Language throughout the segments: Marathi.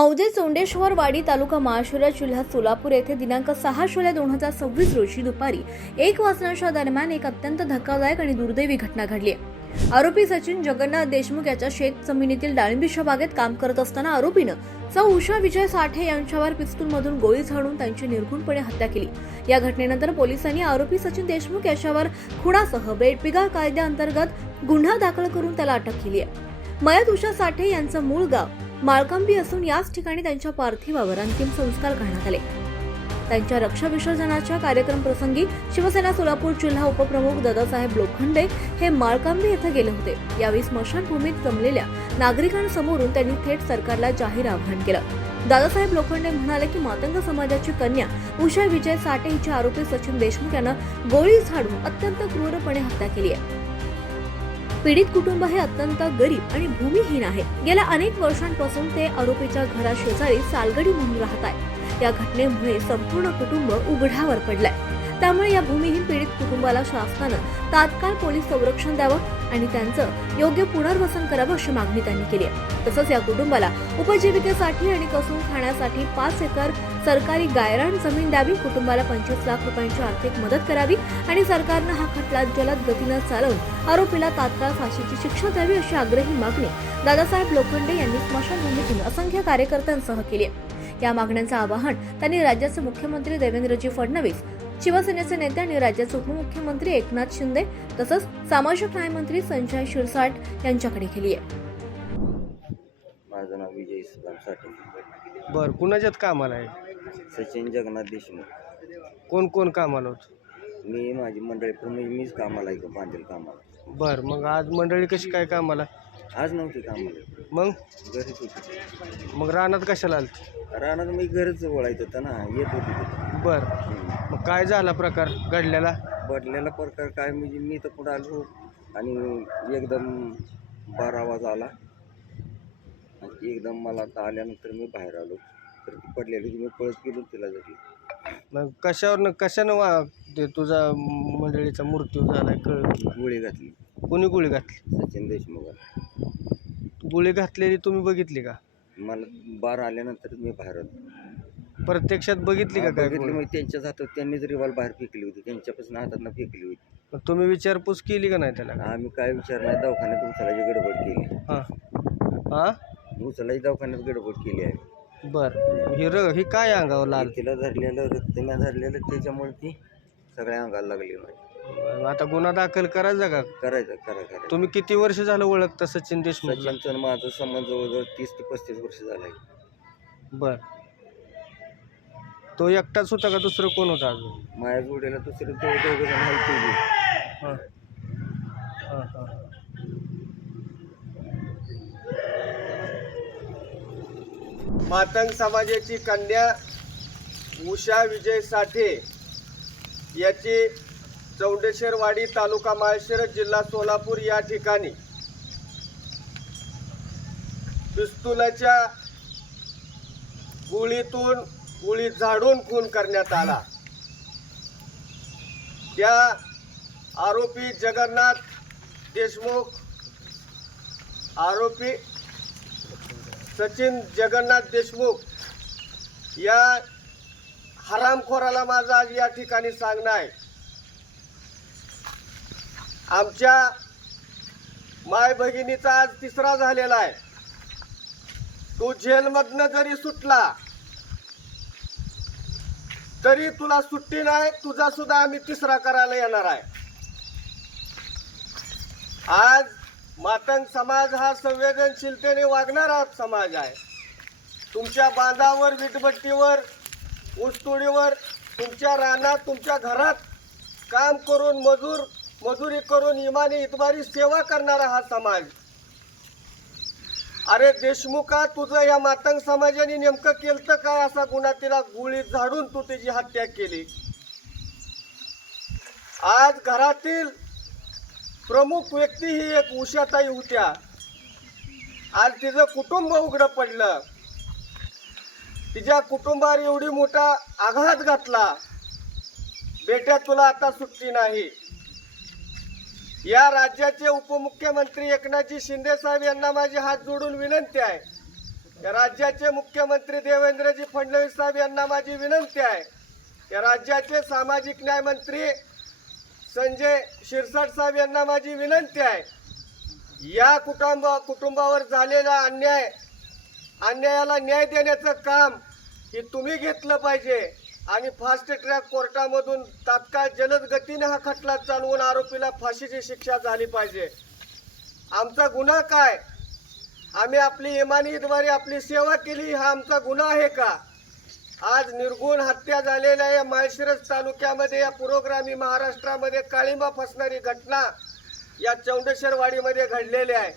मौजे चोंडेश्वर वाडी तालुका माळशिरस जिल्हा सोलापूर येथे दिनांक 6 जुलै 2026 रोजी दुपारी 1 वाजण्याच्या दरम्यान एक अत्यंत धक्कादायक आणि दुर्दैवी घटना घडली आहे। आरोपी सचिन जगन्नाथ देशमुख याच्या शेत जमिनीतील डाळिंबीच्या बागेत काम करत असताना आरोपीनं सौ उषा विजय साठे यांच्यावर पिस्तूलमधून गोळी झाडून त्यांची निर्घृणपणे हत्या केली। या घटनेनंतर पोलिसांनी आरोपी सचिन देशमुख याच्यावर खुनासह बेटपिगार कायद्याअंतर्गत गुन्हा दाखल करून त्याला अटक केली आहे। मयत उषा साठे यांचं मूळ गाव माळकांबी असून याच ठिकाणी त्यांच्या पार्थिवावर अंतिम संस्कार करण्यात आले। त्यांच्या रक्षा विसर्जनाच्या कार्यक्रम प्रसंगी शिवसेना सोलापूर जिल्हा उपप्रमुख दादासाहेब लोखंडे हे माळकांबी येथे गेले होते। यावेळी स्मशानभूमीत जमलेल्या नागरिकांसमोरून त्यांनी थेट सरकारला जाहीर आवाहन केलं। दादासाहेब लोखंडे म्हणाले की मातंग समाजाची कन्या उषा विजय साठे हिच्या आरोपी सचिन देशमुख यानं गोळी झाडून अत्यंत क्रूरपणे हत्या केली आहे। पीडित कुटुंब हे अत्यंत गरीब आणि भूमिहीन आहे। गेल्या अनेक वर्षांपासून ते आरोपीच्या घराशेजारी सालगडी म्हणून राहत आहे। या घटनेमुळे संपूर्ण कुटुंब उघड्यावर पडलंय। त्यामुळे या भूमिहीन पीडित कुटुंबाला शासनानं तात्काळ पोलीस संरक्षण द्यावं आणि त्यांचं योग्य पुनर्वसन करावं अशी मागणी त्यांनी केली आहे। तसंच या कुटुंबाला उपजीविकेसाठी आणि कसून खाण्यासाठी 5 एकर सरकारी गायरान जमीन द्यावी, कुटुंबाला 25 लाख रुपयांची आर्थिक मदत करावी आणि सरकारनं हा खटला जलद गतीनं चालवून आरोपीला तात्काळ फाशीची शिक्षा द्यावी अशी आग्रही मागणी दादासाहेब लोखंडे यांनी स्मशानभूमीतून असंख्य कार्यकर्त्यांसह केली आहे। या मागण्यांचं आवाहन त्यांनी राज्याचे मुख्यमंत्री देवेंद्रजी फडणवीस, शिवसेनेचे नेते आणि राज्याचे उपमुख्यमंत्री एकनाथ शिंदे तसंच सामाजिक न्याय मंत्री संजय शिरसाट यांच्याकडे केली आहे। माझं नाव विजय साठे। बर, कुणाच्यात कामाला आहे? सचिन जगन्नाथ देशमुख। कोण कोण कामाला होत? मी माझी मंडळी प्रमुख मीच कामाला आहे बांधेल कामाला। बर, मग आज मंडळी कशी काय कामाला? आज नव्हती कामाला, मग घरीच होती। मग रानात कशाला आलती? रानात मी घरच वळायचं होतं ना, येत होती तिथे। बर, मग काय झाला प्रकार घडलेला? पडलेला प्रकार काय म्हणजे मी तर पुढे आलो आणि एकदम 12 आवाज आला आणि एकदम मला आता आल्यानंतर मी बाहेर आलो तर ती पडलेली मी पळत गेलो तिला जरी। मग कशानं ते तुझा मंडळीचा मृत्यू झालाय कळ? गोळी घातली। कोणी गोळी घातली? सचिन देशमुख। गोळी घातलेली तुम्ही बघितली का? मला 12 आल्यानंतर मी बाहेर आलो। प्रत्यक्षात बघितली का? काय बघितली मी त्यांच्याच हातात त्यांनीच रिव्हॉल्वर बाहेर फेकली होती, त्यांच्यापासून हातातनं फेकली होती। मग तुम्ही विचारपूस केली का नाही त्याला? आम्ही काय विचार नाही, दवाखान्यात उचलायची गडबड केली। हा, उचलायची दवाखान्यात गडबड केली आहे। बर, ही काय अंगावर लाल? तिला धरलेलं रक्तम्या धरलेलं त्याच्यामुळे ती सगळ्या अंगाला लागली नाही। आता गुन्हा दाखल करायचा का? करायचं। तुम्ही किती वर्ष झालं ओळखता सचिन देशमुख? सचिनचं माझं संबंध जवळजवळ 30 ते 35 वर्ष झालाय। बर, तो एकटाच होता का दुसरं कोण होता अजून? माझ्या जोडीला दुसरे दोघं जण आहेत। हां हां हां। मातंग समाजाची कन्या उषा विजय साठे याची चौंडेश्वरवाडी तालुका माळशिरस जिल्हा सोलापूर या ठिकाणी पिस्तुलाच्या गोळीतून गोळी झाडून खून करण्यात आला। त्या आरोपी जगन्नाथ देशमुख, आरोपी सचिन जगन्नाथ देशमुख या हरामखोराला माझं आज या ठिकाणी सांगणं आहे, आमच्या माय भगिनीचा आज 3रा झालेला आहे। तू जेलमधनं जरी सुटला तरी तुला सुट्टी नाही, तुझा सुद्धा आम्ही 3रा करायला येणार आहे। आज मातंग समाज हा संवेदनशीलतेने वागणारा समाज आहे। तुमच्या बांधावर, विटभट्टीवर, ऊसतोडीवर, तुमच्या रानात, तुमच्या घरात काम करून मजुरी करून इमानी इतबारी सेवा करणारा हा समाज। अरे देशमुखा, तुझं या मातंग समाजाने नेमकं केलं काय असा गुन्हा? तिला गोळी झाडून तू तिची हत्या केली। आज घरातील प्रमुख व्यक्ती ही एक उषाताई होत्या, आज तिचं कुटुंब उघडं पडलं। तिच्या कुटुंबावर एवढी मोठा आघात घातला। बेटा, तुला आता सुट्टी नाही। या राज्याचे उपमुख्यमंत्री एकनाथजी शिंदे साहेब यांना माझी हात जोडून विनंती आहे, या राज्याचे मुख्यमंत्री देवेंद्रजी फडणवीस साहेब यांना माझी विनंती आहे, या राज्याचे सामाजिक न्याय मंत्री संजय शिरसाट साहेब यांना माझी विनंती आहे, या कुटुंबावर झालेला अन्यायाला न्याय देण्याचं काम हे तुम्ही घेतलं पाहिजे आणि फास्ट ट्रॅक कोर्टामधून तात्काळ जलद गतीने हा खटला चालवून आरोपीला फाशीची शिक्षा झाली पाहिजे. आमचा गुन्हा काय? आम्ही आपली इमानीद्वारे आपली सेवा केली, हा आमचा गुन्हा आहे का? आज निर्गुण हत्या झालेल्या या माळशिरस तालुक्यामध्ये, या पुरोगामी महाराष्ट्रामध्ये काळिंबा फसणारी घटना या चौंडेश्वरवाडीमध्ये घडलेली आहे.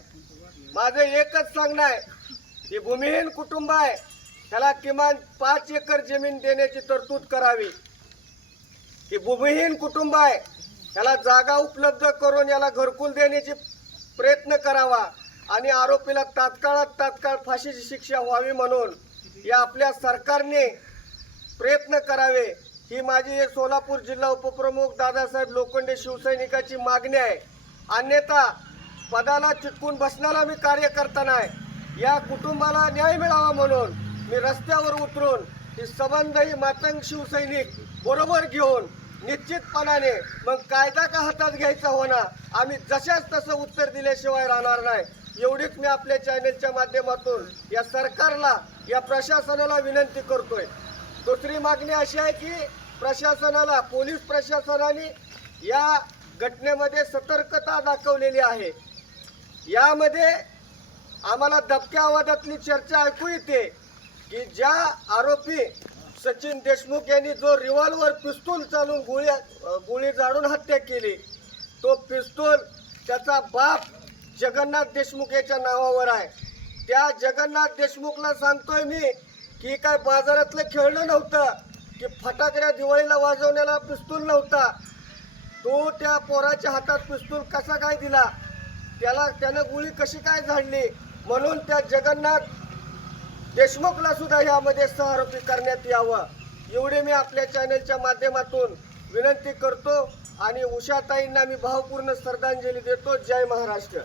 माझं एकच सांगणं आहे की भूमिहीन कुटुंब आहे, त्याला किमान 5 एकर जमीन देण्याची तरतूद करावी. की भूमिहीन कुटुंब आहे, त्याला जागा उपलब्ध करून याला घरकुल देण्याची प्रयत्न करावा आणि आरोपीला तात्काळ फाशीची शिक्षा व्हावी म्हणून या आपल्या सरकारने प्रयत्न करावे, ही माझी सोलापूर जिल्हा उपप्रमुख दादासाहेब लोखंडे शिवसैनिकाची मागणी आहे. अन्यथा पदाला चिटकून बसणारा मी कार्यकर्ता नाही. या कुटुंबाला न्याय मिळावा म्हणून मी रस्त्यावर उतरून ही सबंधही मातंग शिवसैनिक बरोबर घेऊन निश्चितपणाने मग कायदा का हातात घ्यायचा होणार, आम्ही जशाच तसं उत्तर दिल्याशिवाय राहणार नाही. एवढीच मी आपल्या चॅनेलच्या माध्यमातून या सरकारला, या प्रशासनाला विनंती करतोय. दुसरी मागणी अशी आहे की प्रशासनाला, पोलीस प्रशासनाने या घटनेमध्ये सतर्कता दाखवलेली आहे. यामध्ये आम्हाला दबक्या आवाजातली चर्चा ऐकू येते की ज्या आरोपी सचिन देशमुख यांनी जो रिव्हॉल्वर पिस्तूल चालून गोळी झाडून हत्या केली, तो पिस्तूल त्याचा बाप जगन्नाथ देशमुख याच्या नावावर आहे. त्या जगन्नाथ देशमुखला सांगतोय मी की काय बाजारातलं खेळणं नव्हतं, की फटाकड्या दिवाळीला वाजवण्याला पिस्तूल नव्हता. तो त्या पोराच्या हातात पिस्तूल कसा काय दिला, त्यानं गोळी कशी काय झाडली, म्हणून त्या जगन्नाथ देशमुखला सुद्धा यामध्ये सहआरोपी करण्यात यावं, एवढे मी आपल्या चॅनेलच्या माध्यमातून विनंती करतो आणि उषाताईंना मी भावपूर्ण श्रद्धांजली देतो. जय महाराष्ट्र.